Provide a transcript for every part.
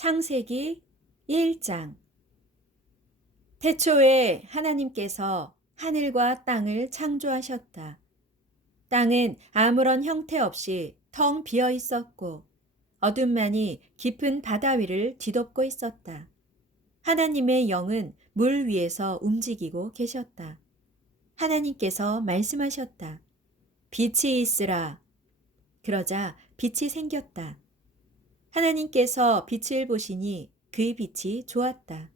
창세기 1장. 태초에 하나님께서 하늘과 땅을 창조하셨다. 땅은 아무런 형태 없이 텅 비어 있었고 어둠만이 깊은 바다 위를 뒤덮고 있었다. 하나님의 영은 물 위에서 움직이고 계셨다. 하나님께서 말씀하셨다. 빛이 있으라. 그러자 빛이 생겼다. 하나님께서 빛을 보시니 그 빛이 좋았다.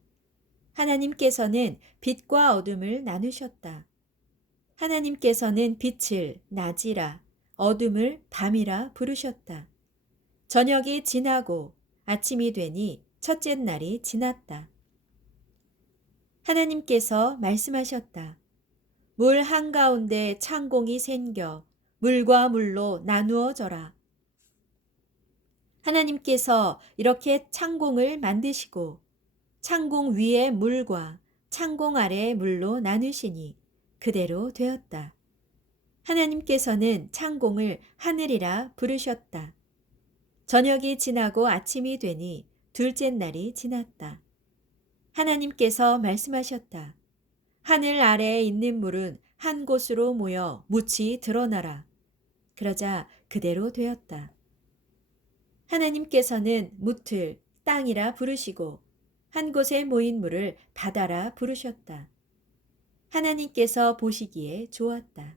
하나님께서는 빛과 어둠을 나누셨다. 하나님께서는 빛을 낮이라, 어둠을 밤이라 부르셨다. 저녁이 지나고 아침이 되니 첫째 날이 지났다. 하나님께서 말씀하셨다. 물 한가운데 창공이 생겨 물과 물로 나누어져라. 하나님께서 이렇게 창공을 만드시고 창공 위의 물과 창공 아래의 물로 나누시니 그대로 되었다. 하나님께서는 창공을 하늘이라 부르셨다. 저녁이 지나고 아침이 되니 둘째 날이 지났다. 하나님께서 말씀하셨다. 하늘 아래에 있는 물은 한 곳으로 모여 묻히 드러나라. 그러자 그대로 되었다. 하나님께서는 묻을 땅이라 부르시고 한 곳에 모인 물을 바다라 부르셨다. 하나님께서 보시기에 좋았다.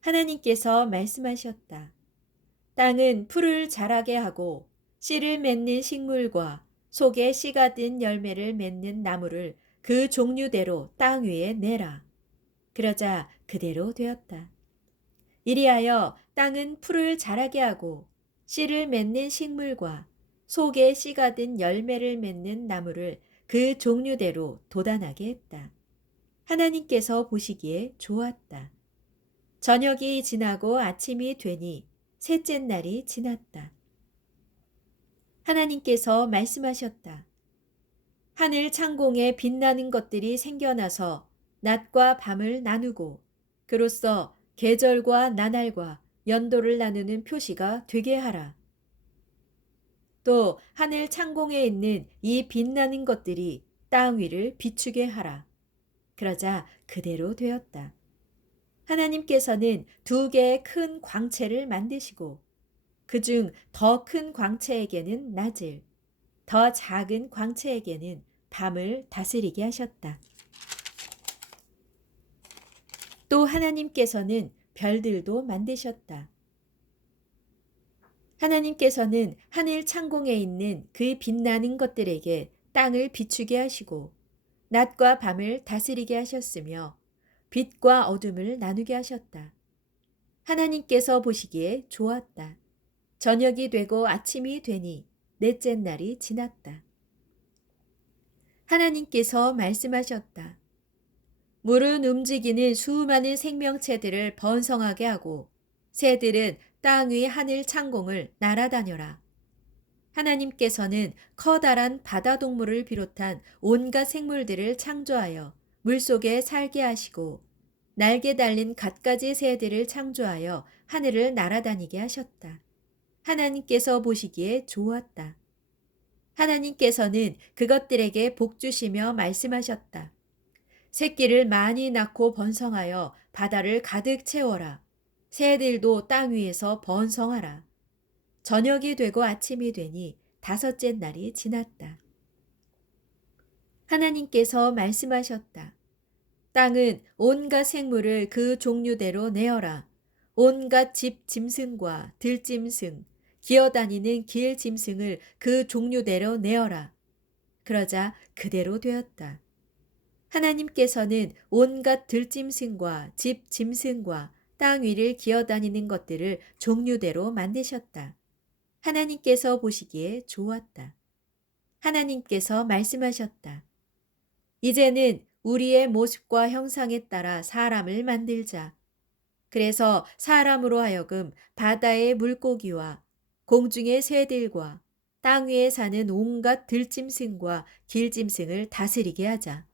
하나님께서 말씀하셨다. 땅은 풀을 자라게 하고 씨를 맺는 식물과 속에 씨가 든 열매를 맺는 나무를 그 종류대로 땅 위에 내라. 그러자 그대로 되었다. 이리하여 땅은 풀을 자라게 하고 씨를 맺는 식물과 속에 씨가 든 열매를 맺는 나무를 그 종류대로 돋아나게 했다. 하나님께서 보시기에 좋았다. 저녁이 지나고 아침이 되니 셋째 날이 지났다. 하나님께서 말씀하셨다. 하늘 창공에 빛나는 것들이 생겨나서 낮과 밤을 나누고 그로써 계절과 나날과 연도를 나누는 표시가 되게 하라. 또 하늘 창공에 있는 이 빛나는 것들이 땅 위를 비추게 하라. 그러자 그대로 되었다. 하나님께서는 두 개의 큰 광채를 만드시고 그중 더 큰 광채에게는 낮을, 더 작은 광채에게는 밤을 다스리게 하셨다. 또 하나님께서는 별들도 만드셨다. 하나님께서는 하늘 창공에 있는 그 빛나는 것들에게 땅을 비추게 하시고 낮과 밤을 다스리게 하셨으며 빛과 어둠을 나누게 하셨다. 하나님께서 보시기에 좋았다. 저녁이 되고 아침이 되니 넷째 날이 지났다. 하나님께서 말씀하셨다. 물은 움직이는 수많은 생명체들을 번성하게 하고 새들은 땅 위 하늘 창공을 날아다녀라. 하나님께서는 커다란 바다 동물을 비롯한 온갖 생물들을 창조하여 물속에 살게 하시고 날개 달린 갖가지 새들을 창조하여 하늘을 날아다니게 하셨다. 하나님께서 보시기에 좋았다. 하나님께서는 그것들에게 복 주시며 말씀하셨다. 새끼를 많이 낳고 번성하여 바다를 가득 채워라. 새들도 땅 위에서 번성하라. 저녁이 되고 아침이 되니 다섯째 날이 지났다. 하나님께서 말씀하셨다. 땅은 온갖 생물을 그 종류대로 내어라. 온갖 집 짐승과 들짐승, 기어다니는 길 짐승을 그 종류대로 내어라. 그러자 그대로 되었다. 하나님께서는 온갖 들짐승과 집 짐승과 땅 위를 기어다니는 것들을 종류대로 만드셨다. 하나님께서 보시기에 좋았다. 하나님께서 말씀하셨다. 이제는 우리의 모습과 형상에 따라 사람을 만들자. 그래서 사람으로 하여금 바다의 물고기와 공중의 새들과 땅 위에 사는 온갖 들짐승과 길짐승을 다스리게 하자.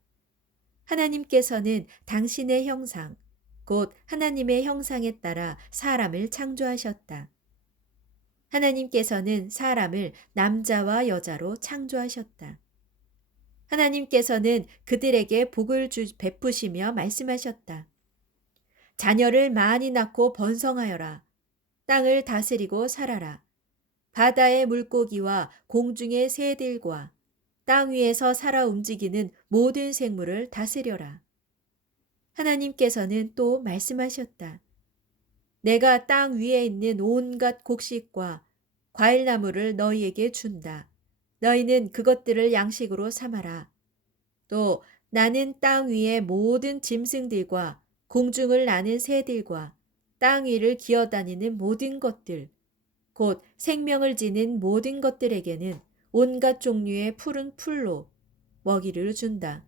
하나님께서는 당신의 형상, 곧 하나님의 형상에 따라 사람을 창조하셨다. 하나님께서는 사람을 남자와 여자로 창조하셨다. 하나님께서는 그들에게 복을 베푸시며 말씀하셨다. 자녀를 많이 낳고 번성하여라. 땅을 다스리고 살아라. 바다의 물고기와 공중의 새들과 땅 위에서 살아 움직이는 모든 생물을 다스려라. 하나님께서는 또 말씀하셨다. 내가 땅 위에 있는 온갖 곡식과 과일나무를 너희에게 준다. 너희는 그것들을 양식으로 삼아라. 또 나는 땅 위의 모든 짐승들과 공중을 나는 새들과 땅 위를 기어다니는 모든 것들, 곧 생명을 지닌 모든 것들에게는 온갖 종류의 푸른 풀로 먹이를 준다.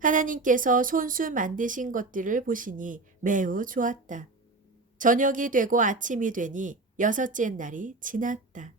하나님께서 손수 만드신 것들을 보시니 매우 좋았다. 저녁이 되고 아침이 되니 여섯째 날이 지났다.